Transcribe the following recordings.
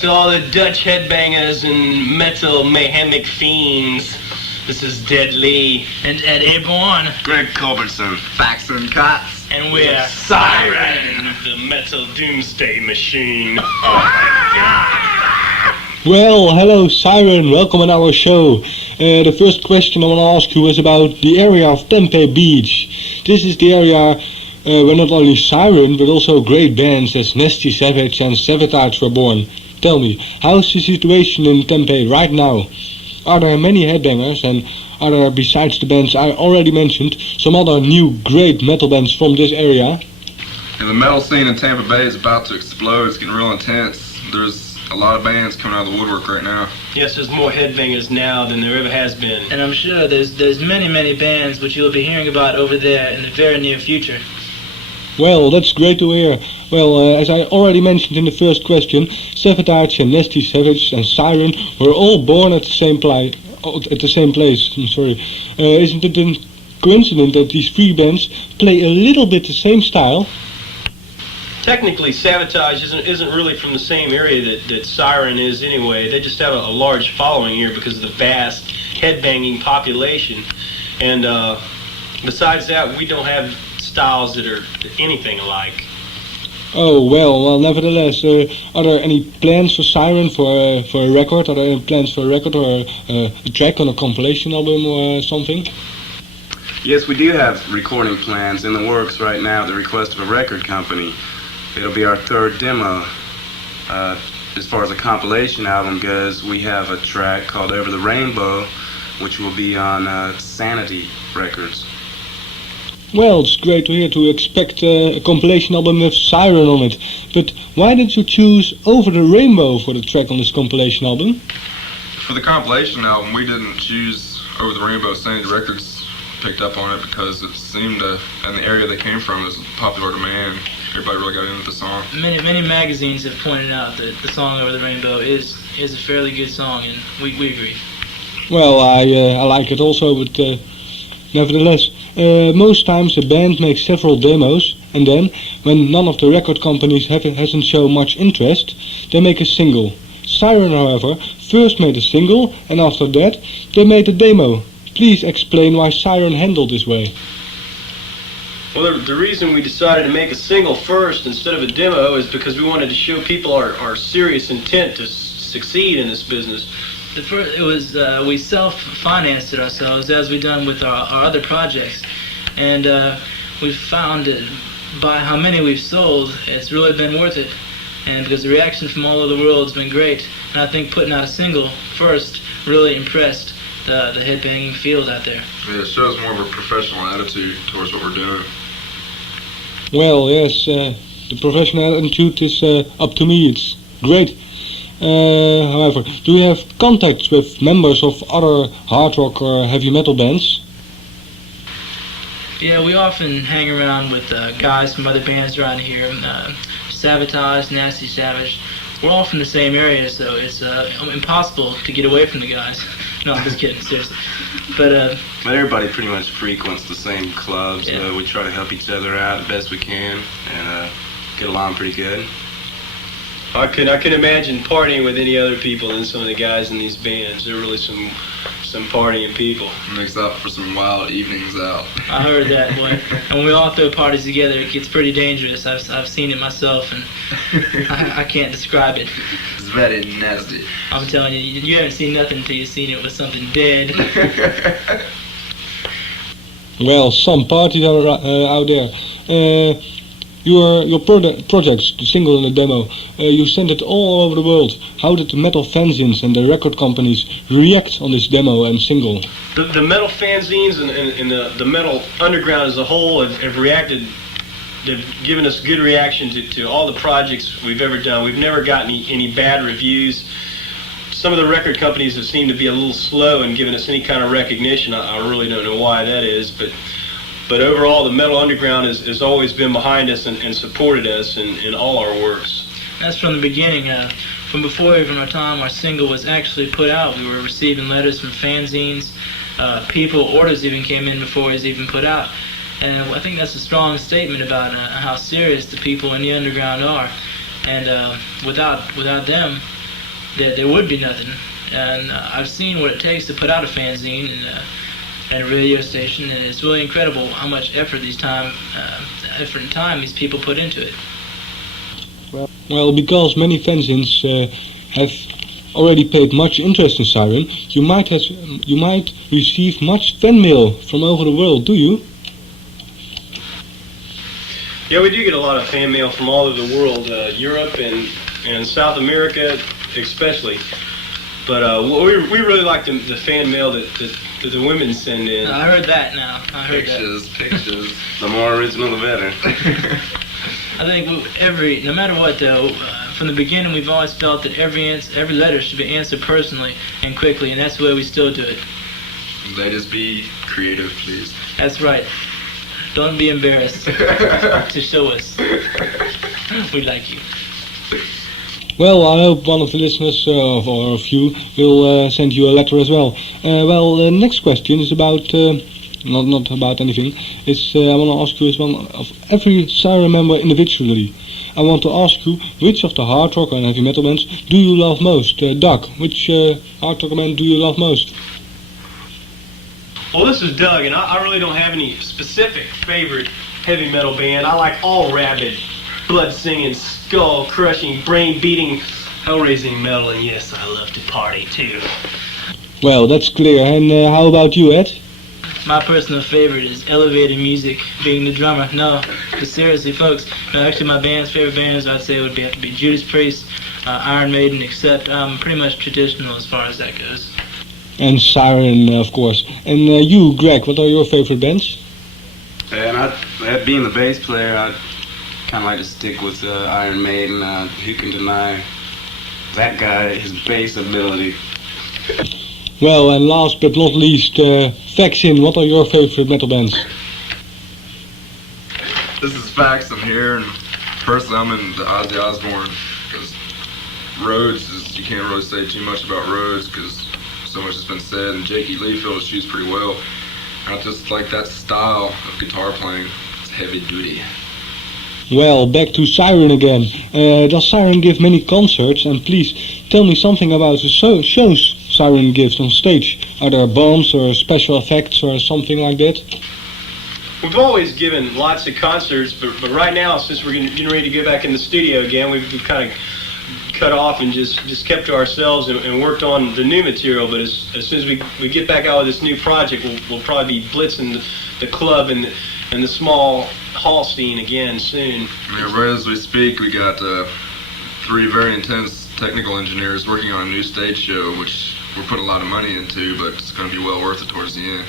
to all the Dutch headbangers and metal mayhemic fiends. This is Deadly. And Aborn. Gregg, Culbertson. Faxon, Kotz. And we're Siren, the metal doomsday machine. Well, hello Siren, welcome on our show. The first question I want to ask you is about the area of Tempe Beach. This is the area where not only Siren, but also great bands as Nasty Savage and Sabotage were born. Tell me, how's the situation in Tempe right now? Are there many headbangers, and are there, besides the bands I already mentioned, some other new great metal bands from this area? And the metal scene in Tampa Bay is about to explode. It's getting real intense. There's a lot of bands coming out of the woodwork right now. Yes, there's more headbangers now than there ever has been. And I'm sure there's many bands which you'll be hearing about over there in the very near future. Well, that's great to hear. Well, as I already mentioned in the first question, Sabotage and Nasty Savage and Siren were all born at the same place. Isn't it a coincidence that these three bands play a little bit the same style? Technically, Sabotage isn't really from the same area that Siren is anyway. They just have a large following here because of the vast headbanging population. And besides that, we don't have styles that are anything alike. Oh, well, nevertheless, are there any plans for Siren for a record? Are there any plans for a record or a track on a compilation album or something? Yes, we do have recording plans in the works right now at the request of a record company. It'll be our third demo. As far as a compilation album goes, we have a track called Over the Rainbow, which will be on Sanity Records. Well, it's great to hear to expect a compilation album with Siren on it. But why did you choose Over the Rainbow for the track on this compilation album? For the compilation album, we didn't choose Over the Rainbow. Sanity Records picked up on it because it seemed to, in the area they came from, it was popular demand. Everybody really got into the song. Many magazines have pointed out that the song Over the Rainbow is a fairly good song, and we agree. Well, I like it also, but nevertheless, most times the band makes several demos, and then, when none of the record companies hasn't shown much interest, they make a single. Siren, however, first made a single, and after that, they made a demo. Please explain why Siren handled this way. Well, the reason we decided to make a single first instead of a demo is because we wanted to show people our serious intent to succeed in this business. We self-financed it ourselves, as we've done with our other projects, and we've found that by how many we've sold, it's really been worth it, and because the reaction from all over the world has been great, and I think putting out a single first really impressed the headbanging field out there. Yeah, it shows more of a professional attitude towards what we're doing. Well, yes, the professional attitude is up to me. It's great. However, do you have contacts with members of other hard rock or heavy metal bands? Yeah, we often hang around with guys from other bands around here. Sabotage, Nasty Savage. We're all from the same area, so it's impossible to get away from the guys. No, I'm just kidding, seriously. But everybody pretty much frequents the same clubs. Yeah. We try to help each other out the best we can and get along pretty good. I can imagine partying with any other people than some of the guys in these bands. They're really some partying people. Makes up for some wild evenings out. I heard that, boy. And when we all throw parties together, it gets pretty dangerous. I've seen it myself, and I can't describe it. It's very nasty. I'm telling you, you haven't seen nothing until you've seen it with something dead. Well, some parties are out there. Your projects, the single and the demo, you sent it all over the world. How did the metal fanzines and the record companies react on this demo and single? The metal fanzines and the metal underground as a whole have reacted. They've given us good reaction to all the projects we've ever done. We've never gotten any bad reviews. Some of the record companies have seemed to be a little slow in giving us any kind of recognition. I really don't know why that is, but overall, the metal underground has always been behind us and supported us in all our works. That's from the beginning. From before even our single was actually put out, we were receiving letters from fanzines. Orders even came in before it was even put out. And I think that's a strong statement about how serious the people in the underground are. And without them, that there would be nothing. And I've seen what it takes to put out a fanzine and a radio station, and it's really incredible how much effort and time these people put into it. Well, because many fanzines have already paid much interest in Siren, you might receive much fan mail from over the world, do you? Yeah, we do get a lot of fan mail from all over the world, Europe and South America especially. But we really like the fan mail that the women send in. I heard that now. I heard Pictures. The more original, the better. I think no matter what though, from the beginning we've always felt that every letter should be answered personally and quickly, and that's the way we still do it. Let us be creative, please. That's right. Don't be embarrassed to show us. We like you. Well, I hope one of the listeners, or a few, will send you a letter as well. Well, the next question is about, not about anything. I want to ask you is one of every Siren member individually. I want to ask you, which of the hard rock and heavy metal bands do you love most? Doug, which hard rock band do you love most? Well, this is Doug, and I really don't have any specific favorite heavy metal band. I like all rabid, blood-singing, skull-crushing, brain-beating, hell-raising metal, and yes, I love to party too. Well, that's clear. And how about you, Ed? My personal favorite is elevated music, being the drummer. No, but seriously, folks, no, actually my favorite bands I'd say would have to be Judas Priest, Iron Maiden, except I'm pretty much traditional as far as that goes. And Siren, of course. And you, Greg, what are your favorite bands? And being the bass player, I'd kind of like to stick with Iron Maiden. Who can deny that guy, his bass ability? Well, and last but not least, Faxon, what are your favorite metal bands? This is Faxon here, and personally I'm in the Ozzy Osbourne, because you can't really say too much about Rhodes, because so much has been said, and Jakey Lee fills shoes pretty well. And I just like that style of guitar playing. It's heavy duty. Well, back to Siren again. Does Siren give many concerts? And please tell me something about the shows Siren gives on stage. Are there bombs or special effects or something like that? We've always given lots of concerts, but right now, since we're getting ready to get back in the studio again, we've kind of cut off and just kept to ourselves and worked on the new material. But as soon as we get back out with this new project, we'll probably be blitzing the club and the small hall scene again soon. Yeah, right as we speak, we got 3 very intense technical engineers working on a new stage show, which we're putting a lot of money into, but it's going to be well worth it towards the end.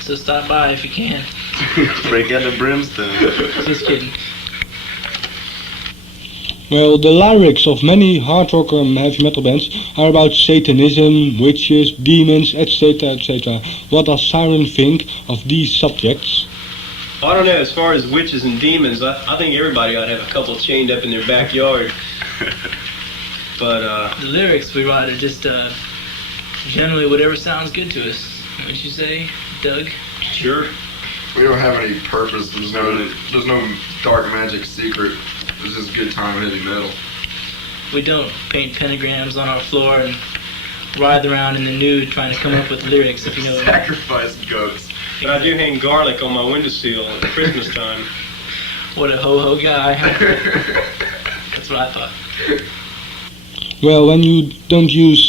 So stop by if you can. Break out the brimstone. Just kidding. Well, the lyrics of many hard rock and heavy metal bands are about Satanism, witches, demons, etc., etc. What does Siren think of these subjects? Well, I don't know, as far as witches and demons, I think everybody ought to have a couple chained up in their backyard. But the lyrics we write are just generally whatever sounds good to us. Wouldn't you say, Doug? Sure. We don't have any purpose. There's no dark magic secret. It's just good time heavy metal. We don't paint pentagrams on our floor and writhe around in the nude trying to come up with lyrics, if you know. Sacrifice goats. But I do hang garlic on my windowsill at Christmas time. What a ho-ho guy. That's what I thought. Well, when you don't use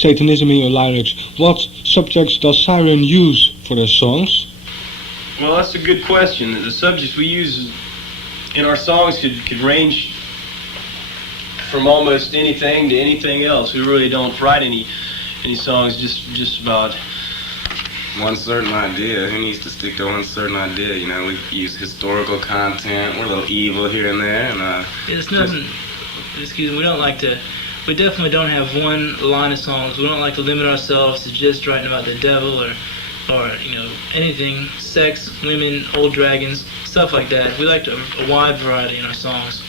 Satanism in your lyrics, what subjects does Siren use for their songs? Well, that's a good question. The subjects we use in our songs could range from almost anything to anything else. We really don't write any songs just about one certain idea. Who needs to stick to one certain idea? You know, we use historical content. We're a little evil here and there, and it's nothing. Excuse me. We definitely don't have one line of songs. We don't like to limit ourselves to just writing about the devil or anything, sex, women, old dragons, stuff like that. We like a wide variety in our songs.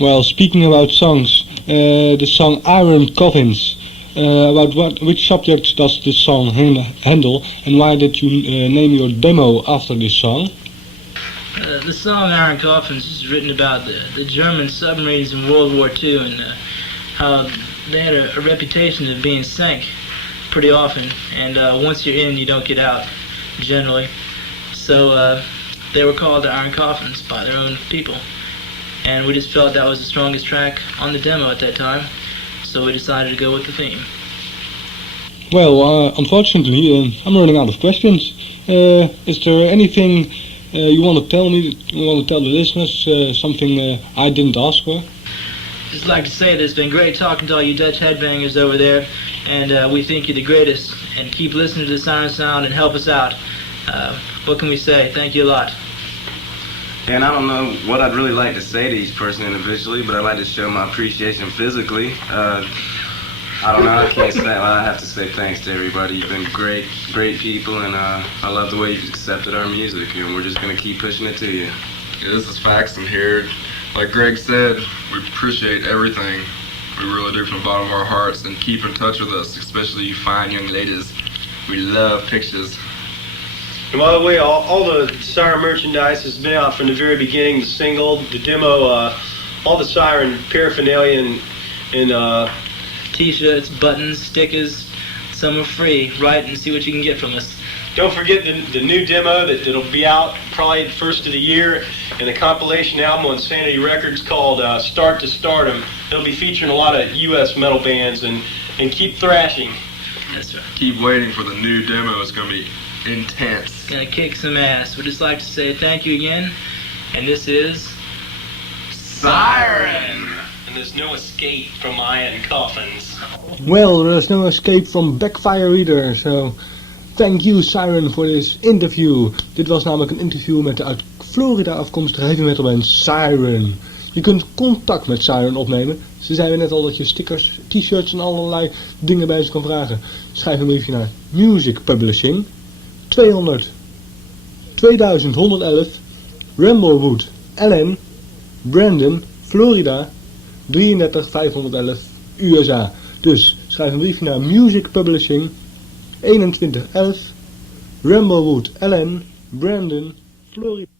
Well, speaking about songs, the song Iron Coffins, which subjects does this song handle, and why did you name your demo after this song? The song Iron Coffins is written about the German submarines in World War II and how they had a reputation of being sank pretty often, and once you're in, you don't get out, generally. So they were called the Iron Coffins by their own people, and we just felt that was the strongest track on the demo at that time, so we decided to go with the theme. Well, unfortunately, I'm running out of questions. Is there anything you want to tell me, you want to tell the listeners, something I didn't ask for? Just like to say that it's been great talking to all you Dutch headbangers over there, and we think you're the greatest, and keep listening to the Siren Sound and help us out. What can we say? Thank you a lot. And I don't know what I'd really like to say to each person individually, but I'd like to show my appreciation physically. I don't know, I can't say, well, I have to say thanks to everybody. You've been great people, and I love the way you've accepted our music, and we're just going to keep pushing it to you. Yeah, this is Faxon here. Like Gregg said, we appreciate everything. We really do from the bottom of our hearts, and keep in touch with us, especially you fine young ladies. We love pictures. And by the way, all the Siren merchandise has been out from the very beginning, the single, the demo, all the Siren paraphernalia and T-shirts, buttons, stickers, some are free. Write and see what you can get from us. don't forget the new demo that'll be out probably the first of the year, and the compilation album on Sanity Records called Start to Stardom. It'll be featuring a lot of U.S. metal bands, and keep thrashing. That's right. Keep waiting for the new demo. It's going to be intense. Gonna kick some ass. We'd just like to say thank you again, and this is Siren! And there's no escape from iron coffins. Well, there's no escape from Backfire either, so thank you Siren voor this interview. Dit was namelijk een interview met de uit Florida afkomstige heavy metal band Siren. Je kunt contact met Siren opnemen. Ze zeiden net al dat je stickers, t-shirts en allerlei dingen bij ze kan vragen. Schrijf een briefje naar Music Publishing 200 2111 Ramblewood, LN, Brandon, Florida 33511 USA. Dus schrijf een briefje naar Music Publishing 2111 Ramblewood, LN, Brandon, Florida.